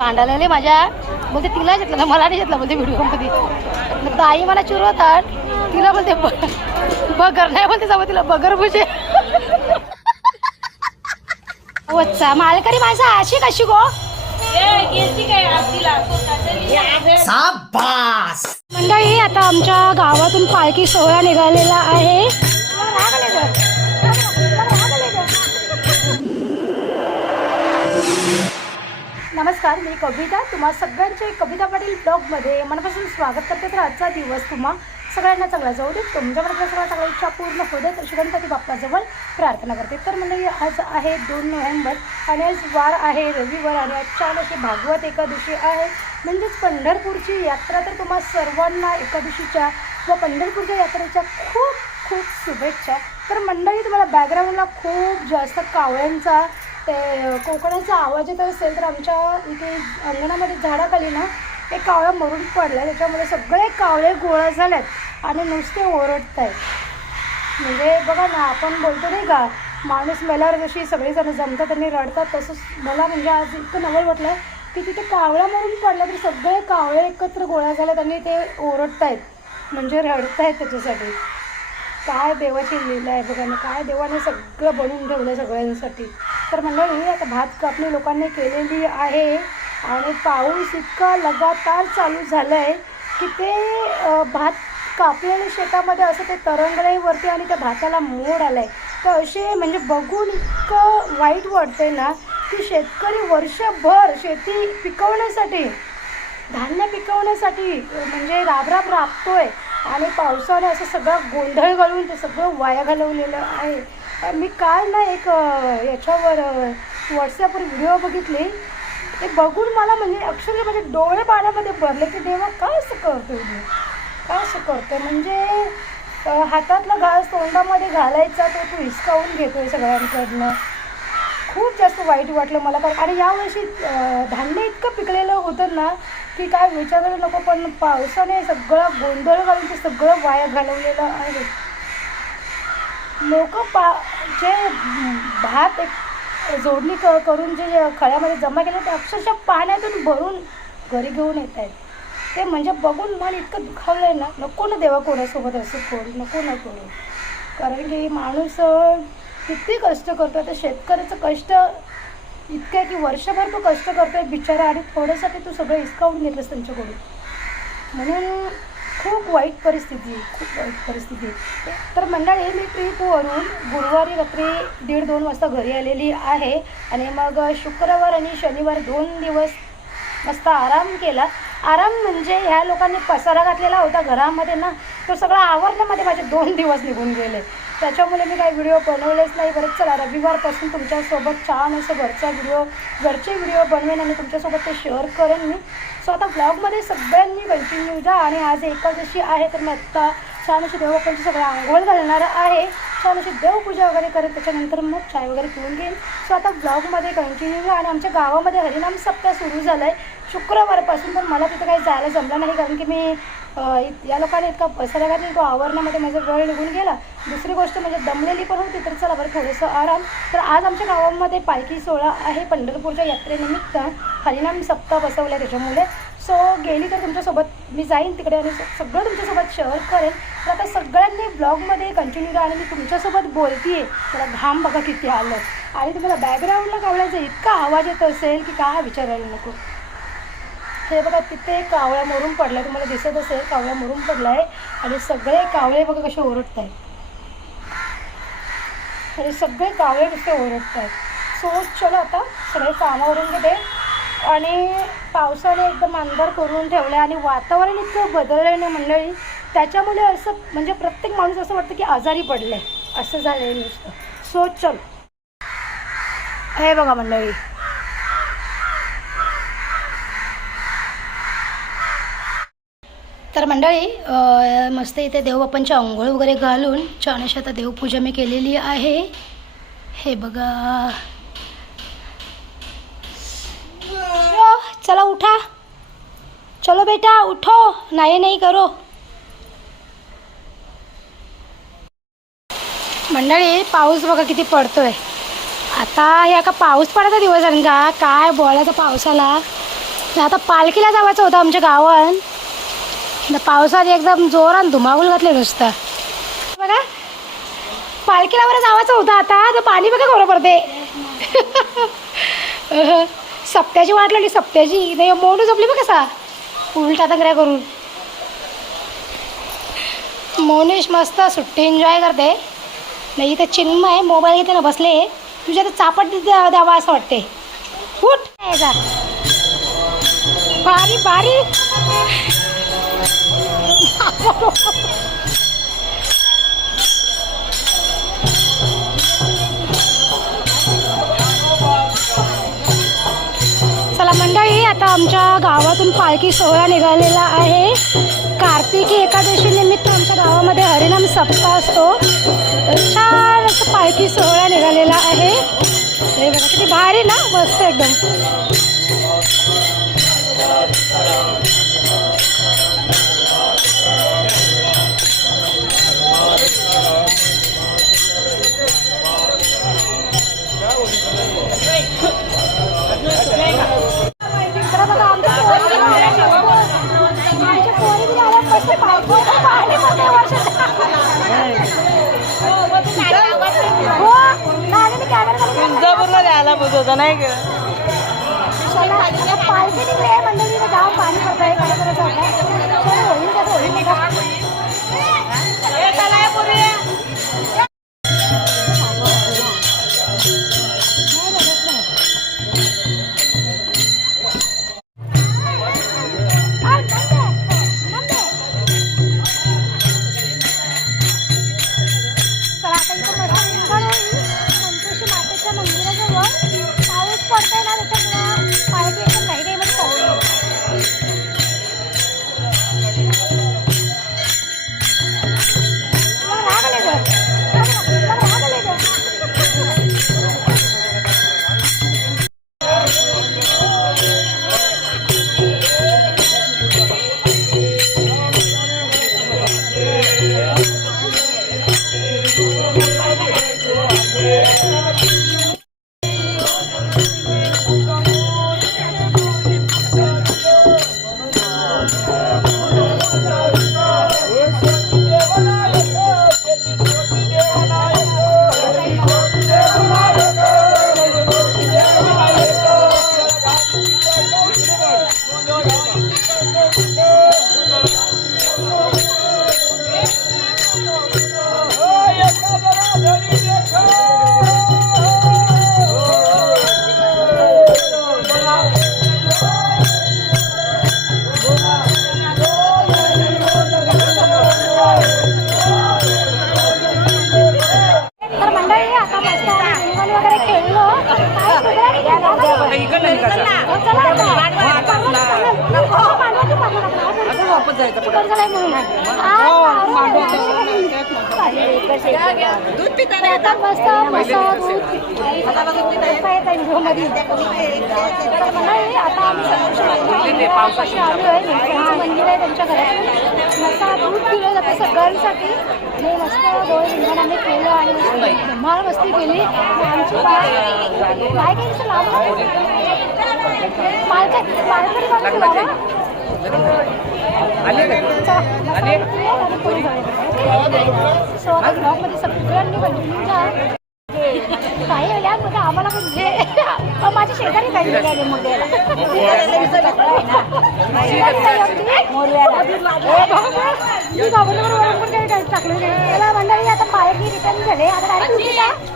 भांडायला माझ्या बोलते तिला घेतलं मला नाही घेतलं बोलते व्हिडिओमध्ये मग ताई मला चिरवतात तिला बोलते ब- बगर. नाही बोलते जाऊ तिला बगर भुजे वच्चा मालकरी माणसं अशी कशी गो? मंडळी आता आमच्या गावातून पालखी सोहळा निघालेला आहे. नमस्कार मी कविता. तुम्हा सगळ्यांचे कविता पाटील ब्लॉगमध्ये मनापासून स्वागत करते. तर आजचा दिवस तुम्हा सगळ्यांना चांगला जाऊ दे. तुमच्याकडे सगळ्या सगळ्या इच्छा पूर्ण होऊ देत अशी गणपती बाप्पाजवळ प्रार्थना करते. तर म्हणजे आज आहे दोन नोव्हेंबर आणि आज वार आहे रविवार आणि आज छान अशी भागवत एकादशी आहे. म्हणजेच पंढरपूरची यात्रा तर तुम्हा सर्वांना एकादशीच्या व पंढरपूरच्या यात्रेच्या खूप खूप शुभेच्छा. तर मंडळी तुम्हाला बॅकग्राऊंडला खूप जास्त कावळ्यांचा ते कोकणाचा आवाज येत असेल तर आमच्या इथे अंगणामध्ये झाडाखाली ना एक कावळा मरून पडला त्याच्यामुळे सगळे कावळे गोळा झाल्यात आणि नुसते ओरडत आहेत म्हणजे बघा ना आपण बोलतो नाही का माणूस मेल्यावर जशी सगळेजण जमतात आणि रडतात तसंच मला म्हणजे आज इतकं नवल वाटलं की तिथे कावळा मरून पडला तर सगळे कावळे एकत्र गोळा झाल्यात आणि ते ओरडत आहेत म्हणजे रडत आहेत त्याच्यासाठी. काय देवाची लिहिलं आहे बघा ना काय देवाने सगळं बनवून ठेवलं सगळ्यांसाठी. तर मंडळी आता भात कापणी लोकांनी केलेली आहे आणि पाऊस इतका लगातार चालू झाला आहे की ते भात भात कापलेल्या शेतामध्ये असं ते तरंगलंय वरती आणि त्या भाताला मोड आलाय. तर असे म्हणजे बघून इतकं वाईट वाटते ना की शेतकरी वर्षभर शेती पिकवण्यासाठी धान्य पिकवण्यासाठी म्हणजे राबराब आहे आणि पावसानं असं सगळं गोंधळ घालून ते सगळं वाया घालवलेलं आहे. मी काल ना एक याच्यावर व्हॉट्सॲपवर व्हिडिओ बघितली. ते बघून मला म्हणजे अक्षरशः म्हणजे डोळे पाण्यामध्ये भरले की देवा काय असं करतोय काय असं करतोय? म्हणजे हातातला घास तोंडामध्ये घालायचा तो तू हिसकावून घेतोय सगळ्यांकडनं. खूप जास्त वाईट वाटलं मला. कारण आणि यावर्षी धान्य इतकं पिकलेलं होतं ना की काय विचारायला नको पण पावसाने सगळं गोंधळ घालून ते सगळं वाया घालवलेलं आहे. लोक पा जे भात एक जोडणी क करून जे खळ्यामध्ये जमा केलं ते अक्षरशः पाण्यातून भरून घरी घेऊन येत आहेत. ते म्हणजे बघून मन इतकं दुखावलं आहे ना नको ना देवा कोणासोबत असं कोण नको ना कोणी कारण की माणूस किती कष्ट करतो. आता शेतकऱ्याचं कष्ट इतकं आहे की वर्षभर तू कष्ट करतोय बिचारा आणि थोडंसाठी तू सगळं हिसकावून घेतलंस त्यांच्याकडून. म्हणून खूप वाईट परिस्थिती आहे, खूप वाईट परिस्थिती आहे. तर मंडळी मी ट्रीपवरून गुरुवारी रात्री दीड दोन वाजता घरी आलेली आहे आणि मग शुक्रवार आणि शनिवार दोन दिवस मस्त आराम केला. आराम म्हणजे ह्या लोकांनी पसारा घातलेला होता घरामध्ये ना तो सगळा आवरण्यामध्ये माझे दोन दिवस निघून गेले. त्याच्यामुळे मी काही व्हिडिओ बनवलेच नाही. बरं चला रविवारपासून तुमच्यासोबत छान असं घरचा व्हिडिओ घरचे व्हिडिओ बनवेन आणि तुमच्यासोबत ते शेअर करेन मी. सो आता ब्लॉगमध्ये सगळ्यांनी कंटिन्यू जा आणि आज एकादशी आहे तर मी आत्ता छान अशी देवबापांची सगळं आंघोळ घालणार आहे. छान अशी देवपूजा वगैरे करेन त्याच्यानंतर मग चाय वगैरे पिऊन घेईन. सो आता ब्लॉगमध्ये कंटिन्यू जा आणि आमच्या गावामध्ये हरिनाम सप्ताह सुरू झालं आहे शुक्रवारपासून पण मला तिथं काही जायला जमलं नाही कारण की मी या लोकांनी इतका पसारा घातला तो आवरण्यामध्ये माझा वेळ निघून गेला. दुसरी गोष्ट म्हणजे दमलेली पण होती तर चला बरं थोडंसं आराम. तर आज आमच्या गावामध्ये पालखी सोहळा आहे पंढरपूरच्या यात्रेनिमित्त. हरिनाम सप्ताह बसवला आहे त्याच्यामुळे. सो गेली तर तुमच्यासोबत मी जाईन तिकडे आणि सगळं तुमच्यासोबत शेअर करेन. तर आता सगळ्यांनी ब्लॉगमध्ये कंटिन्यू राहा आणि मी तुमच्यासोबत बोलतीये. मला घाम बघा किती आलं. आणि तुम्हाला बॅकग्राऊंडला कावळ्याचा इतका आवाज येत असेल की काय विचारायला नको. हे बघा तिथे कावळा मरून पडला तुम्हाला दिसत असेल कावळा मरून पडला आहे आणि सगळे कावळे बघा कसे ओरडत आहेत आणि सगळे कावळे कसे ओरडत आहेत सो चलो आता सगळे कामावरून घेते आणि पावसाने एकदम अंधार करून ठेवलं आणि वातावरण इतकं बदललं आहे ना मंडळी. त्याच्यामुळे असं म्हणजे प्रत्येक माणूस असं वाटतं की आजारी पडलं आहे असं झालं आहे नुसतं. सो चल. हे बघा मंडळी तर मंडळी मस्त इथे देवबापांची आंघोळ वगैरे घालून छान अशी आता देवपूजा मी केलेली आहे. हे बघा. चला उठा. चलो बेटा उठो. नाही नाही करो. मंडळी पाऊस बघा किती पडतोय. आता हे का पाऊस पडायचा दिवस आणि का काय बोलायचं पावसाला. आता पालखीला जायचं होतं आमच्या गावात. पावसात एकदम जोरात धुमाकूल घातले नुसतं. बघा पालखीला बरं जावायचं होतं आता तर पाणी बघा खरं पडते सप्त्याची वाट लागली सप्त्याची. नाही मोडू झोपली बघ कसा उलटा तंगऱ्या करून. मोनेश मस्त सुट्टी एन्जॉय करते. नाही इथं चिन्मय मोबाईल घेते ना बसले. तुझ्या तर चापट द्या द्यावा असं वाटते उठ. यायचा भारी चला मंडळी आता आमच्या गावातून पालखी सोहळा निघालेला आहे. कार्तिकी एकादशी निमित्त आमच्या गावामध्ये हरिनाम सप्ताह असतो. छान असं पालखी सोहळा निघालेला आहे. हे बघा किती भारी ना मस्त एकदम. तुळजापूरला द्यायला बोलत होता नाही का? पालखी मंडळी पाणी करताय काय करायचं होईल कसं होईल मंदिर आहे त्यांच्या घरात मस्त दूध दिलं जातं सगळ्यांसाठी. आणि मस्त दोन रिंगण आम्ही केलं आणि मस्त धमाल मस्ती केली. आमची बाय काय काय लावा. सो आता ब्लॉगमध्ये सगळ्यांनी कंटिन्यू जा काही वेळा म्हणजे आम्हाला म्हणजे माझ्या शेजारी काही मग मी बाबूला बरोबर पण काही टाकलं त्याला मंडळी आता पायकी रिटर्न झाले आता डायरेक्ट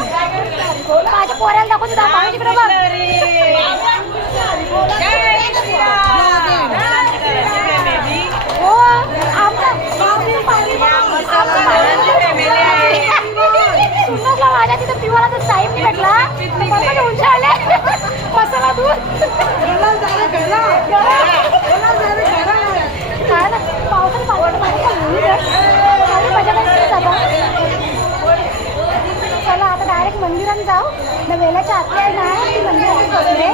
माझ्या पोऱ्याला दाखवते जा, पाहू तिकडे बघ. हो आमचा पाणी- पाणी- माझ्या तिथं पिवाला तर टाईम भेटला. चालले मसाला दूध काय ना पावसात पावसात पाणी चालू आहे. चालू मजा करायची आता. चला आता डायरेक्ट मंदिरात जाऊ ना वेलाच्या आतल्या आहे ना ती बसले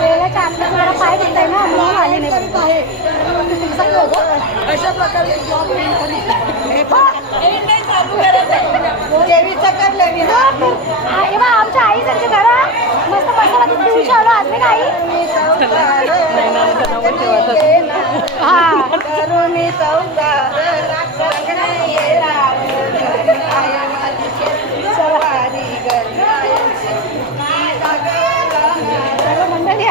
वेलाच्या आतल्या मला पाय दुखताय ना म्हणून आले नाही अशा प्रकारे जॉब आमच्या आई त्यांच्या घरा मस्त मसाला दूध पिऊशी आलो आज नाही. आई हा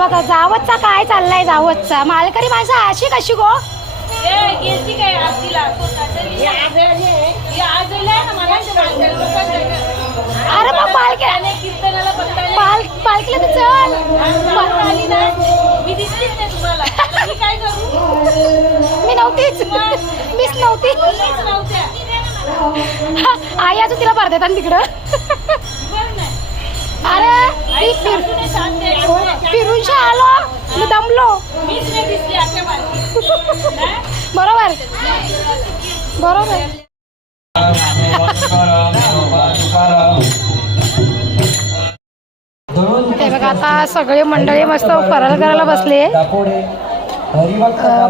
बघा जावतचा काय चाललाय जावतचा? मालकरी माणसं अशी कशी गो? अरे मग पालखी पाल पालखीला तर चल. मी नव्हतीच. मीच नव्हती. आई अजून तिला भर देतात तिकडं. अरे मी फिर फिरून आलो मी दमलो. बरोबर. बरोबर. हे बघा आता सगळे मंडळी मस्त फराळ करायला बसले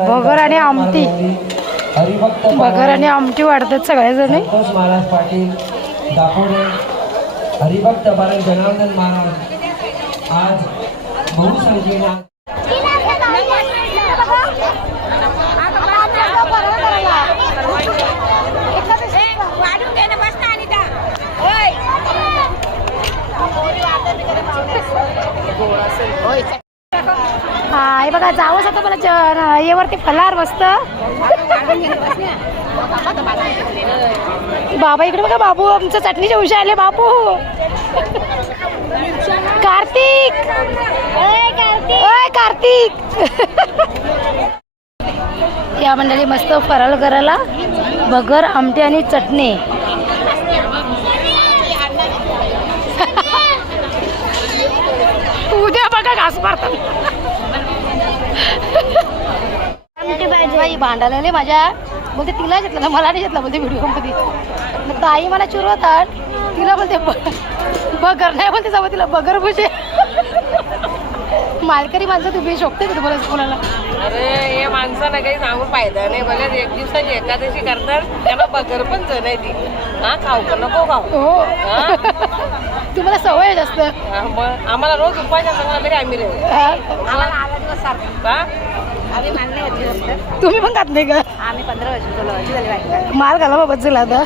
भगर आणि आमटी. भगर आणि आमटी वाढतात सगळेजण संतोष महाराज पाटील दापोडे हरिभक्त बालन जनार्दन महाराज आज बहुसंख्येने हा हे बघा जावंच आता मला ज- हे वरती फलार मस्त. बाबा इकडे बघा बाबू आमचं चटणीचे उशा आले बाबू. कार्तिक. ओय कार्तिक. या मंडळी मस्त फराळ करायला बगर आमटी आणि चटणी. उद्या बघा घास मारतात भांडायला माझ्या. बोलते तिला घेतलं ना मला नाही घेतला बोलते व्हिडिओमध्ये मग ताई मला चिरवतात. तिला बोलते बगर नाही बोलते जाऊ तिला बगर भुजे मालकरी माणसं तुम्ही शोभते का तुम्हाला कोणाला? अरे हे माणसाला काही सांगून फायदा नाही. भले एक दिवसाची एकादशी करतात त्याला बगर पण जण आहे ती. हा खाऊ का नको खाऊ. हो? तुम्हाला सवय जास्त. आम्हाला रोज उपायच्या सांगणार तरी आम्ही राहू हा? हा? तुम्ही पण खात नाही का? आम्ही पंधरा वर्ष माल घाला बाबा चला आता.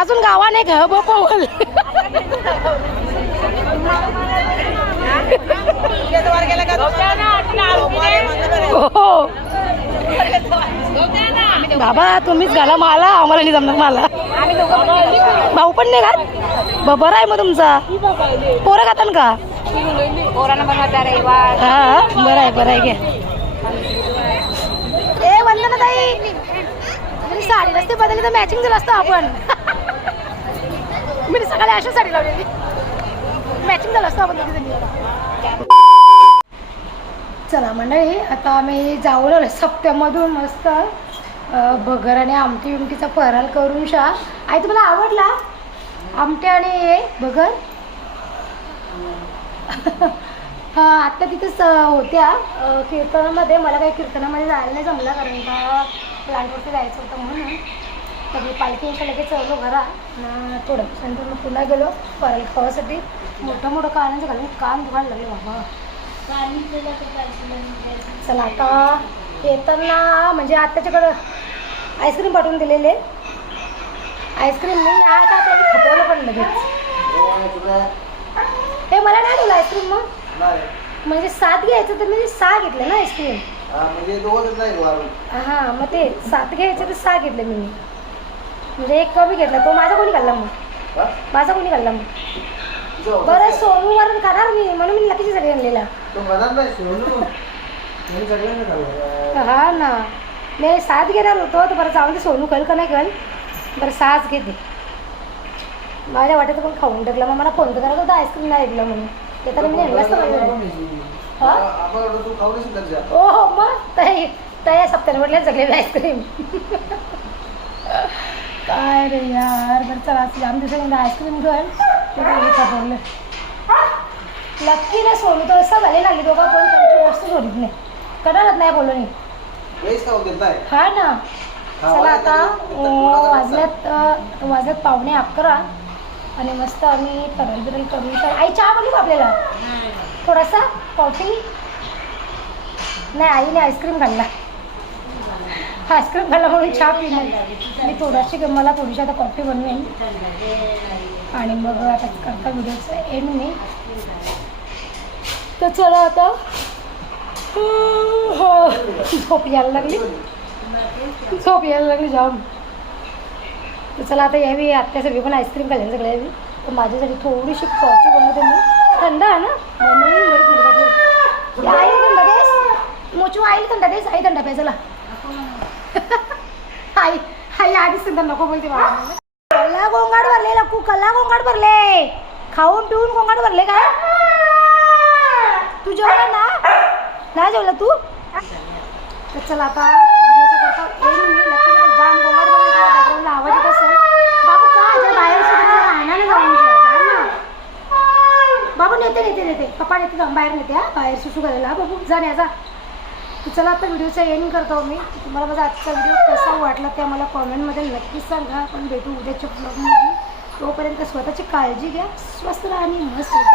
अजून गावा नाही का? बोल हो. बाबा तुम्हीच घाला मला आम्हाला नाही जमणार मला. भाऊ पण नाही घात? बरं आहे मग तुमचा. पोरं खातात का? हा. बरं आहे बरं आहे घे. साडी नसते बदलले तर मॅचिंग झालं असतं आपण. मी सकाळी अशी साडी लावलेली. मॅचिंग झालं असतं आपण चला मंडळी आता आम्ही जाऊन आलो सप्त्यामधून मस्त भगर आणि आमटी उमटीचा फराल करून शा. आई तुम्हाला आवडला? आमटे आणि हे भगर? हा आत्ता तिथेच होत्या. कीर्तनामध्ये मला काही कीर्तनामध्ये जायला नाही जमलं कारण का प्लांटवरती जायचं होतं म्हणून. तर मी पालखीच्या लगेच चढलो घरा थोडं नंतर मग पुन्हा गेलो. फराळ खावासाठी मोठं मोठं कानाचं घालून कान दुखायला लागले बाबा. चला आता येताना म्हणजे आत्ताच्याकडं आईस्क्रीम पाठवून दिलेले. आईस्क्रीम मी आता खपवलं पण लगेच. हे मला नाही आईस्क्रीम मग. म्हणजे सात घ्यायचं तर मी सहा घेतले ना आईस्क्रीम. म्हणजे नाही वारून हां मग ते सात घ्यायचे तर सहा घेतले मी म्हणजे एक कमी घेतला तो माझा कोणी खाल्ला मग माझा कोणी खाल्ला मग जो, बरं सोनू वरून खाणार मी म्हणून मी नक्कीच साठी आणलेला तो म्हणाल नाही सोनू मी सगळ्यांना खाल्लं. हा ना मी सात घेणार होतो तर बरं जाऊन दे सोनू कल का नाही कल बरं सहाच घेते माझ्या वाटत पण खाऊन टाकलं मग मला फोन तर करत होता आईस्क्रीम नाही ऐकलं म्हणून ते तर मी तर पाहिजे. हा? हो मग तय तया सप्त्याने म्हटलं जगलेलं आईस्क्रीम काय रे यार बरं चला आज जाम दिवसांनी आईस्क्रीम घेऊन लक्की ना सोनू तर असं झाले लागली दोघा पण त्यांची वस्तू सोडित नाही. करणारच नाही बोललो नाही हा ना. चला आता वाजल्यात वाजल्यात पावणे अकरा. आणि मस्त आम्ही तरल बिरल करून तर आई चहा बघू आपल्याला थोडासा कॉफी. नाही आईने आईस्क्रीम खाल्ला. आईस्क्रीम खाल्ला म्हणून चहा पिणार मी थोडीशी मला थोडीशी आता कॉफी बनवेन. आणि मग आता करता व्हिडिओचं एंड मी. तर चला आता. हो. झोप यायला लागली. झोप यायला लागली जाऊन तर चला आता यावी आत्या सगळी पण आईस्क्रीम खाल्ली सगळ्या यावी. तर माझ्यासाठी थोडीशी कॉफी बनवते मी. थंड आहे ना? म्हणून आई थंड देस मोचू आई थंड देस आई थंड पाहिजे चला. आई आई आधीच थंड नको बोलते मला कल्ला गोंगाट भरले लकू कल्ला गोंगाट भरले. खाऊन पिऊन गोंगाट भरले काय? तू जेवला ना? नाही जेवला तू? तर चला आता व्हिडिओचा करता येईल मी नक्की पण जाम गोंगाट भरले किंवा बॅकग्राऊंडला आवाज येत असेल बाबू काय जर बाहेर सुद्धा राहणार जाऊन जा ना बाबू नेते नेते नेते पप्पा नेते जाऊन बाहेर नेते हा. बाहेर सुसू करायला हा बाबू जा न्या जा. तर चला आता व्हिडिओचा एंड करतो मी. तुम्हाला माझा आजचा व्हिडिओ कसा वाटला ते मला कॉमेंटमध्ये नक्कीच सांगा. आपण भेटू उद्याच्या ब्लॉगमध्ये तोपर्यंत स्वतःची काळजी घ्या. स्वस्त राहा आणि मस्त.